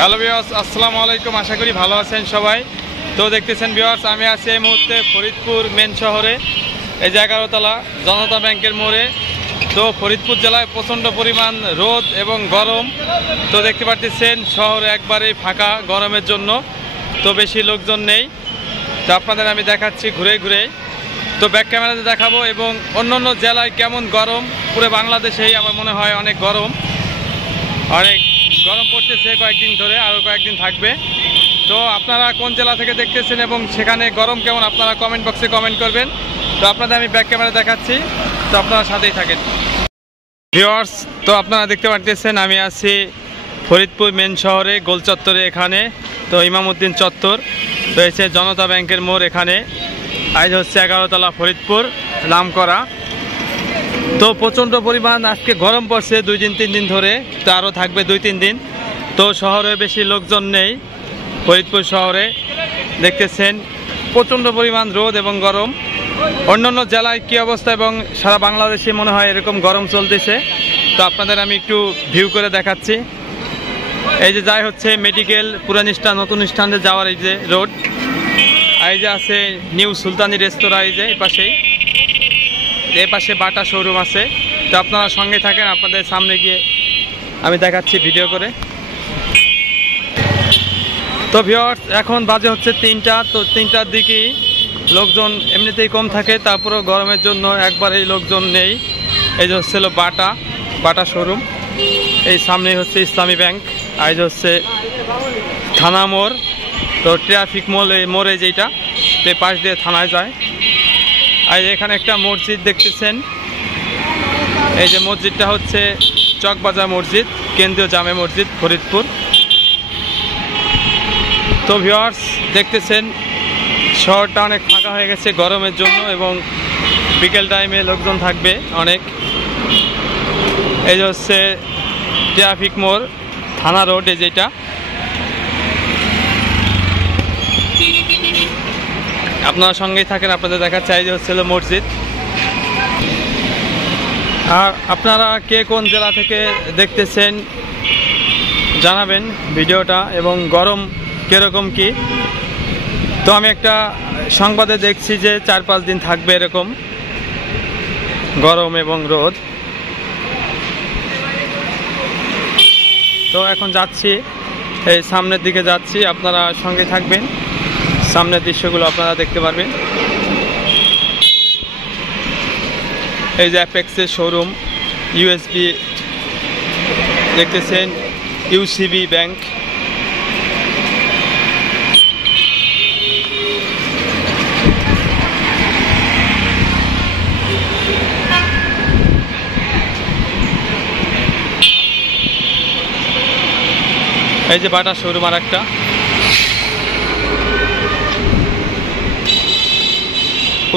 Hello viewers, আসসালামু আলাইকুম। আশা করি ভালো আছেন সবাই। তো দেখতেছেন ভিউয়ার্স, আমি আছি এই মুহূর্তে ফরিদপুর মেন শহরে, এই যে 11 তলা জনতা ব্যাংকের মোড়ে। তো ফরিদপুর জেলায় প্রচণ্ড পরিমাণ রোদ এবং গরম। তো দেখতে পাচ্ছেন শহর একবারেই ফাঁকা গরমের জন্য, তো বেশি লোকজন নেই। তো আপনাদের আমি দেখাচ্ছি ঘুরে ঘুরে, তো ব্যাক ক্যামেরাতে দেখাবো এবং অন্য জেলায় কেমন গরম। পুরো বাংলাদেশেই আমার মনে হয় অনেক গরম পড়তেছে কয়েকদিন ধরে, আরও কয়েকদিন থাকবে। তো আপনারা কোন জেলা থেকে দেখতেছেন এবং সেখানে গরম কেমন আপনারা কমেন্ট বক্সে কমেন্ট করবেন। তো আপনাদের আমি ব্যাক ক্যামেরা দেখাচ্ছি, তো আপনারা সাথেই থাকেন ভিউয়ার্স। তো আপনারা দেখতে পাচ্ছেন আমি আছি ফরিদপুর মেন শহরে গোল চত্বরে, এখানে তো ইমামউদ্দিন চত্বর রয়েছে, জনতা ব্যাংকের মোড় এখানে। আজ হচ্ছে 11 তলা ফরিদপুর নাম করা। তো প্রচণ্ড পরিমাণ আজকে গরম পড়ছে 2-3 দিন ধরে, তো আরও থাকবে 2-3 দিন। তো শহরে বেশি লোকজন নেই, ফরিদপুর শহরে দেখতেছেন প্রচণ্ড পরিমাণ রোদ এবং গরম। অন্যান্য জেলায় কী অবস্থা এবং সারা বাংলাদেশে মনে হয় এরকম গরম চলতেছে। তো আপনাদের আমি একটু ভিউ করে দেখাচ্ছি। এই যে যাই হচ্ছে মেডিকেল পুরান স্টান নতুন স্ট্যান্ডে যাওয়ার এই যে রোড, এই যে আছে নিউ সুলতানি রেস্তোরাঁ, এই যে এই পাশে বাটা শোরুম আছে। তো আপনারা সঙ্গে থাকেন, আপনাদের সামনে গিয়ে আমি দেখাচ্ছি ভিডিও করে। তো ভিউয়ার্স, এখন বাজে হচ্ছে 3টা। তো 3টার দিকেই লোকজন এমনিতেই কম থাকে, তারপরেও গরমের জন্য একবারেই লোকজন নেই। এই যে হচ্ছিল বাটা শোরুম, এই সামনেই হচ্ছে ইসলামী ব্যাংক, আর যে হচ্ছে থানা মোড়। তো ট্রাফিক মোড়ে যেটা, তো পাশ দিয়ে থানায় যায়। আর এখানে একটা মসজিদ দেখতেছেন, এই যে মসজিদটা হচ্ছে চকবাজার মসজিদ, কেন্দ্রীয় জামে মসজিদ ফরিদপুর। তো ভিউয়ার্স দেখতেছেন শহরটা অনেক ফাঁকা হয়ে গেছে গরমের জন্য, এবং বিকেল টাইমে লোকজন থাকবে অনেক। এই যে হচ্ছে ট্রাফিক মোড়, থানা রোড, এই যেটা। আপনারা সঙ্গেই থাকেন, আপনাদের দেখাচ্ছে এই যে হচ্ছিল মসজিদ। আর আপনারা কে কোন জেলা থেকে দেখতেছেন জানাবেন ভিডিওটা, এবং গরম কীরকম কি। তো আমি একটা সংবাদে দেখছি যে 4-5 দিন থাকবে এরকম গরম এবং রোদ। তো এখন যাচ্ছি, এই সামনের দিকে যাচ্ছি, আপনারা সঙ্গে থাকবেন, সামনের দৃশ্যগুলো আপনারা দেখতে পারবেন। এই যে অ্যাপেক্সের শোরুম, ইউএসবি দেখতেছেন, ইউসিবি ব্যাংক। এই যে বাটা শোরুম আর একটা।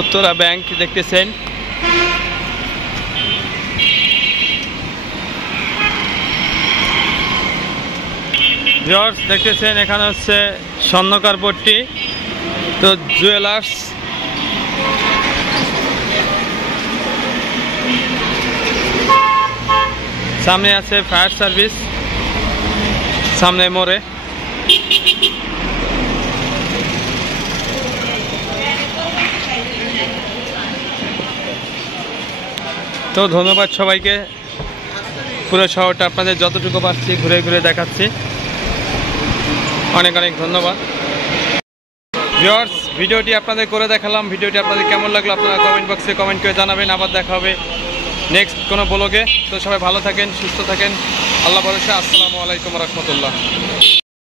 উত্তরা ব্যাংক দেখতেছেন। ভিউয়ার্স দেখতেছেন এখানে হচ্ছে স্বর্ণকার পট্টি, তো জুয়েলার্স। সামনে আছে ফায়ার সার্ভিস, সামনে মোড়ে। তো ধন্যবাদ সবাইকে, পুরো শহরটা আপনাদের যতটুকু পাচ্ছি ঘুরে ঘুরে দেখাচ্ছি। অনেক ধন্যবাদ ভিউয়ার্স। ভিডিওটি আপনাদের করে দেখালাম, ভিডিওটি আপনাদের কেমন লাগলো আপনারা কমেন্ট বক্সে কমেন্ট করে জানাবেন। আবার দেখা হবে নেক্সট কোনো ব্লগে। তো সবাই ভালো থাকেন, সুস্থ থাকেন, আল্লাহ ভরসা। আসসালামু আলাইকুম রহমতুল্লাহ।